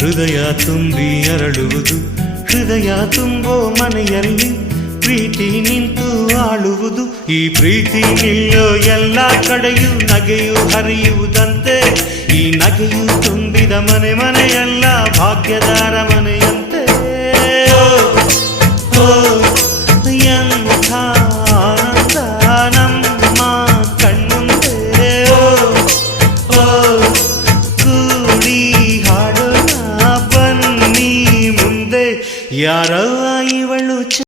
ಹೃದಯ ತುಂಬಿ ಅರಳುವುದು, ಹೃದಯ ತುಂಬೋ ಮನೆಯಲ್ಲಿ ಪ್ರೀತಿ ನಿಂತು ಆಳುವುದು. ಈ ಪ್ರೀತಿ ನಿಲ್ಲೋ ಎಲ್ಲ ಕಡೆಯೂ ನಗೆಯು ಹರಿಯುವುದಂತೆ. ಈ ನಗೆಯು ತುಂಬಿದ ಮನೆ ಮನೆಯೆಲ್ಲ ಭಾಗ್ಯದ ಅರಮನೆ.